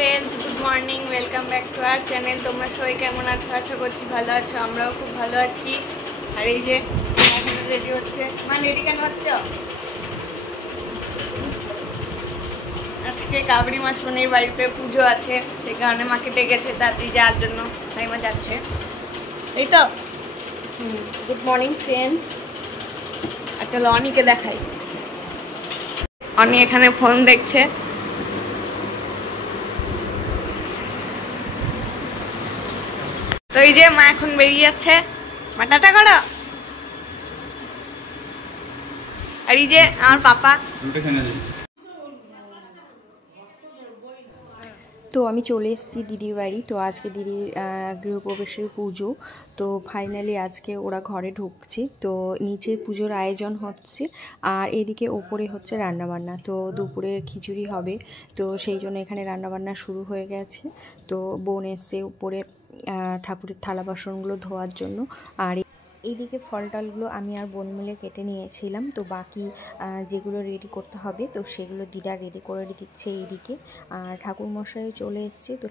Friends good morning welcome back to our channel. তোমরা সবাই কেমন আছো? আশা করছি ভালো আছো। আমরাও খুব ভালো আছি। আর এই যে এখন রেডি হচ্ছে। মা রেডি কেন হচ্ছ? আজকে কাবড়ি মাছ বোনের বাড়িতে পুজো আছে, সেই কারণে মাকে ডেকেছে তাড়াতাড়ি যাওয়ার জন্য। তাই মা যাচ্ছে। এই তো গুড মর্নিং ফ্রেন্ডস। আর চলো অনিকে দেখাই। অনি এখানে ফোন দেখছে। তো এই যে মা এখন বেরিয়ে যাচ্ছে। মা টাটা করো। আর এই যে আমার পাপা। তো আমি চলে এসেছি দিদির বাড়ি। তো আজকে দিদির গৃহপ্রবেশের পুজো। তো ফাইনালি আজকে ওরা ঘরে ঢুকছে। তো নিচে পুজোর আয়োজন হচ্ছে আর এদিকে ওপরে হচ্ছে রান্নাবান্না। তো দুপুরে খিচুড়ি হবে, তো সেই জন্য এখানে রান্নাবান্না শুরু হয়ে গেছে। তো বোন এসছে উপরে ঠাকুরের থালা বাসনগুলো ধোয়ার জন্য। আর এইদিকে ফল টলগুলো আমি আর বোন মিলে কেটে নিয়েছিলাম। তো বাকি যেগুলো রেডি করতে হবে তো সেগুলো দিদা রেডি করে দিচ্ছে এইদিকে। আর ঠাকুরমশাইও চলে এসছে। তো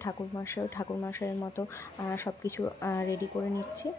ঠাকুরমশাইয়ের মতো সব কিছু রেডি করে নিচ্ছে।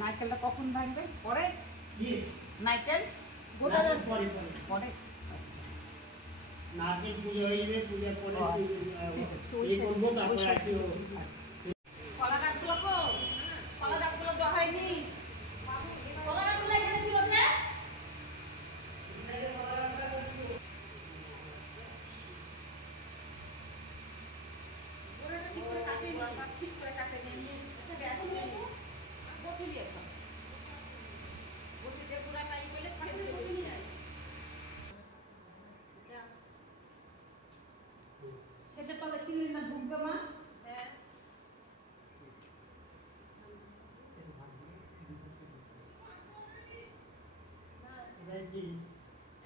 নারকেলটা কখন ভাঙবে? পরে নারকেল পরে নারকেল পুজো হয়ে যাবে, পূজার পরে এই করবো, তারপর আছে কলা গাছগুলো কো কলা গাছগুলো দেওয়া হয়নি। কলা গাছগুলো এখানে ছিল যে ঠিক করে কাটে নিয়ে বসে দিয়েছ বসে দিয়ে গুঁড়া নাই বলে সেটা তবে শিলির না ঢুকবে মা। হ্যাঁ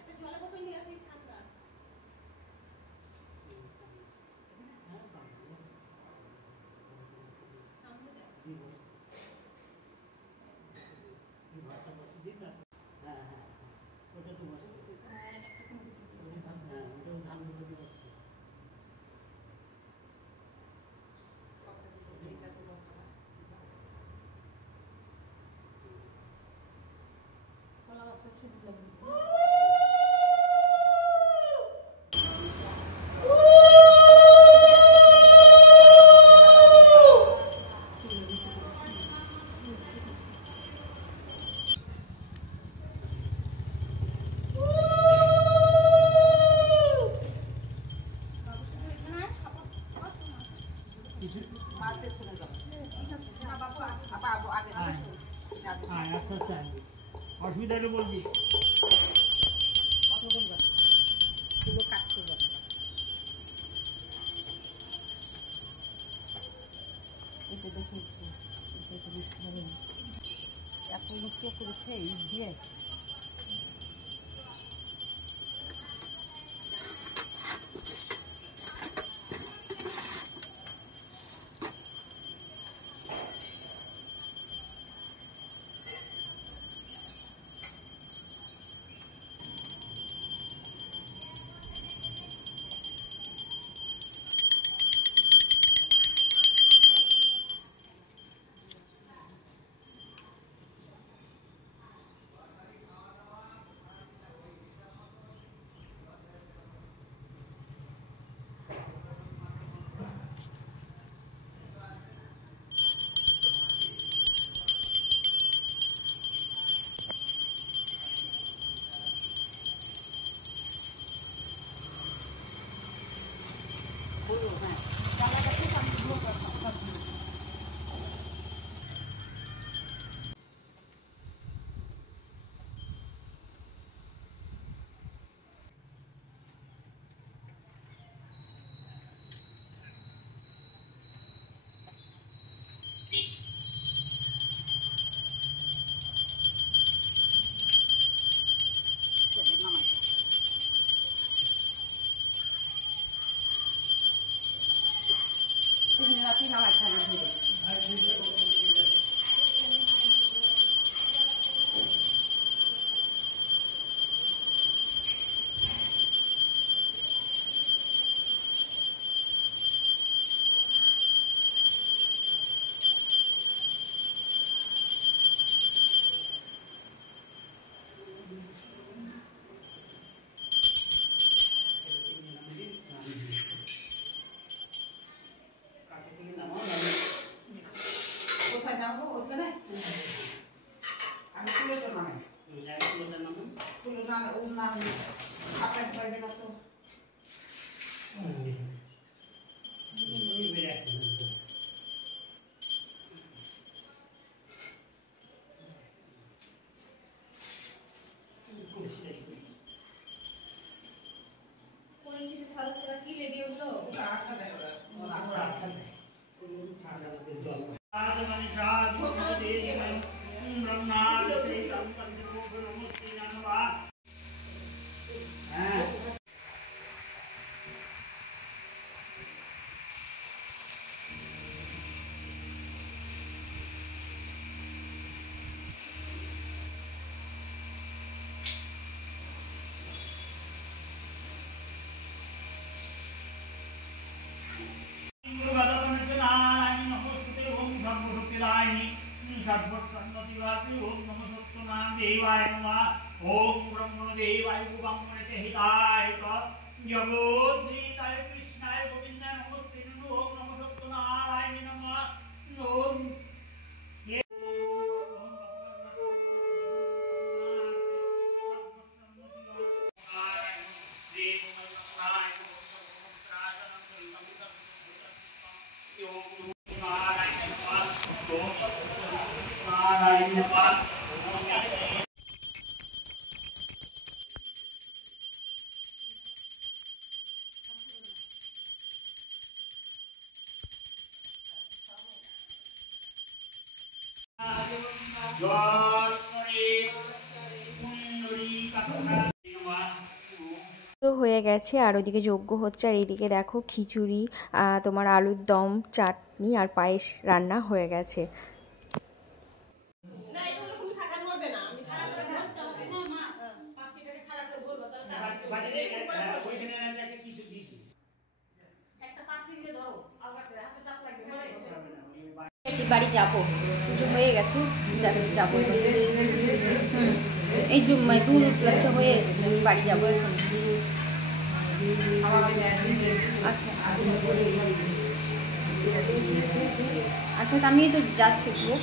একটা জলের বোতল নিয়ে আসিস ঠান্ডা। অসুবিধা হলে বলবি। এত লুচিয়ে করেছে এই দিয়ে কোথায় নামবো? ওখানে আমি তুলে তো নামে তুলে নামে ওর নাম আপনার পারবে না তো। পরিস্থিতি সারা সারা কি রেডি হলো? ওটা 8টা দেয় ওরা। 8টা দেয়। ओम ब्रह्मदेवाय ब्रह्मणे हिताय जगोद्रीताय कृष्णाय गोविंदाय नमस्ते ओम नमो सत्यनारायण नमः ओम তো হয়ে গেছে আর ওইদিকে যজ্ঞ হচ্ছে আর এইদিকে দেখো খিচুড়ি তোমার আলুর দম চাটনি আর পায়েস রান্না হয়ে গেছে। বাড়ি যাবো, পুজো হয়ে গেছে, যাবো। এই দুধ লাচ্ছা হয়ে এসছে, আমি বাড়ি যাবো এখন। আচ্ছা আচ্ছা, আমি তো যাচ্ছি গো।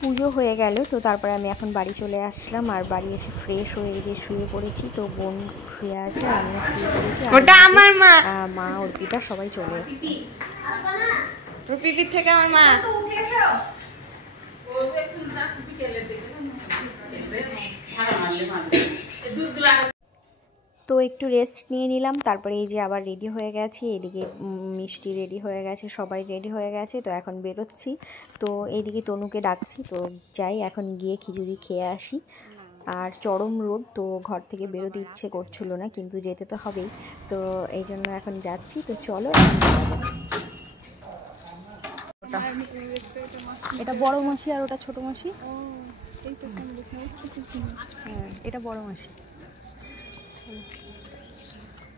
পুজো হয়ে গেল, তো তারপরে আমি এখন বাড়ি চলে আসলাম আর বাড়ি এসে ফ্রেশ হয়ে এদিকে শুয়ে পড়েছি। তো বোন শুয়ে আছে, আমিও শুয়ে পড়েছি। ওটা আমার মা, মা অর্পিতা সবাই চলে এসেছে। পিপির থেকে আমার মা। তো একটু রেস্ট নিয়ে নিলাম, তারপরে এই যে আবার রেডি হয়ে গেছি। এদিকে মিষ্টি রেডি হয়ে গেছে, সবাই রেডি হয়ে গেছে। তো এখন বেরোচ্ছি। তো এইদিকে তনুকে ডাকছি, তো যাই এখন গিয়ে খিচুড়ি খেয়ে আসি। আর চরম রোদ, তো ঘর থেকে বেরোতে ইচ্ছে করছিল না, কিন্তু যেতে তো হবেই। তো এই জন্য এখন যাচ্ছি। তো চলো এটা বড় মাসি আর ওটা ছোট মাসি। হ্যাঁ, এটা বড় মাসি।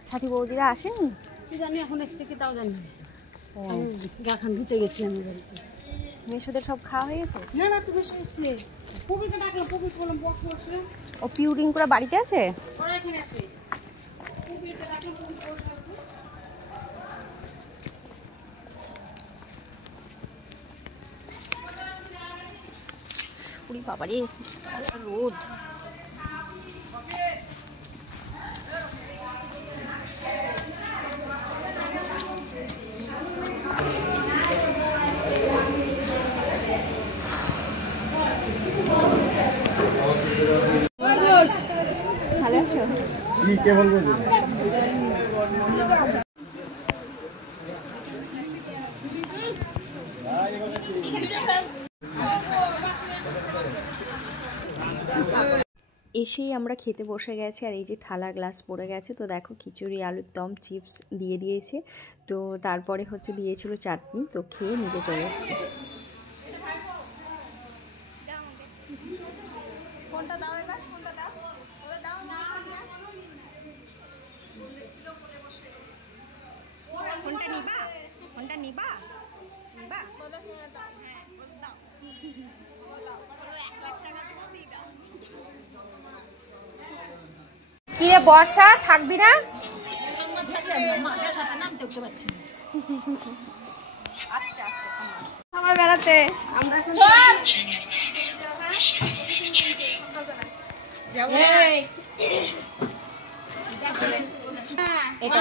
সাথী বৌদিরা আসেনি, জানি এখন এসছে কি তাও জানি। গাখান ধুতে গেছি আমি বাড়িতে। মেসোদের সব খাওয়া হয়ে গেছে? না না, তুমি এসছে। পুবিকে ডাকলাম, পুবি বললাম বসো আসলে। ও পিউরিং করে বাড়িতে আছে? ওরা এখানে আছে। পুবিকে ডাকলাম, পুবি বসো। পুরি বাবারে রোদ। ভালো আছো? এসেই আমরা খেতে বসে গেছি, আর এই যে থালা গ্লাস পড়ে গেছে। তো দেখো খিচুড়ি, আলুর দম, চিপস দিয়ে দিয়েছে। তো তারপরে হচ্ছে দিয়েছিল চাটনি, তো খেয়ে নিজে চলে এসছে। কি রে বর্ষা, থাকবি না? আমার বেড়াতে আমরা এটা এটা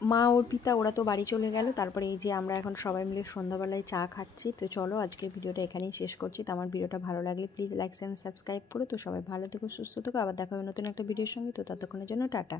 মা অর্পিতা ওরা তো বাড়ি চলে গেল। তারপরে এই যে আমরা এখন সবাই মিলে সন্ধ্যাবেলায় চা খাচ্ছি। তো চলো আজকের ভিডিওটা এখানেই শেষ করছি। তো আমার ভিডিওটা ভালো লাগলে প্লিজ লাইক অ্যান্ড সাবস্ক্রাইব করো। তো সবাই ভালো থেকো, সুস্থ থেকো, আবার দেখা হবে নতুন একটা ভিডিওর সঙ্গে। তো ততক্ষণের জন্য টাটা।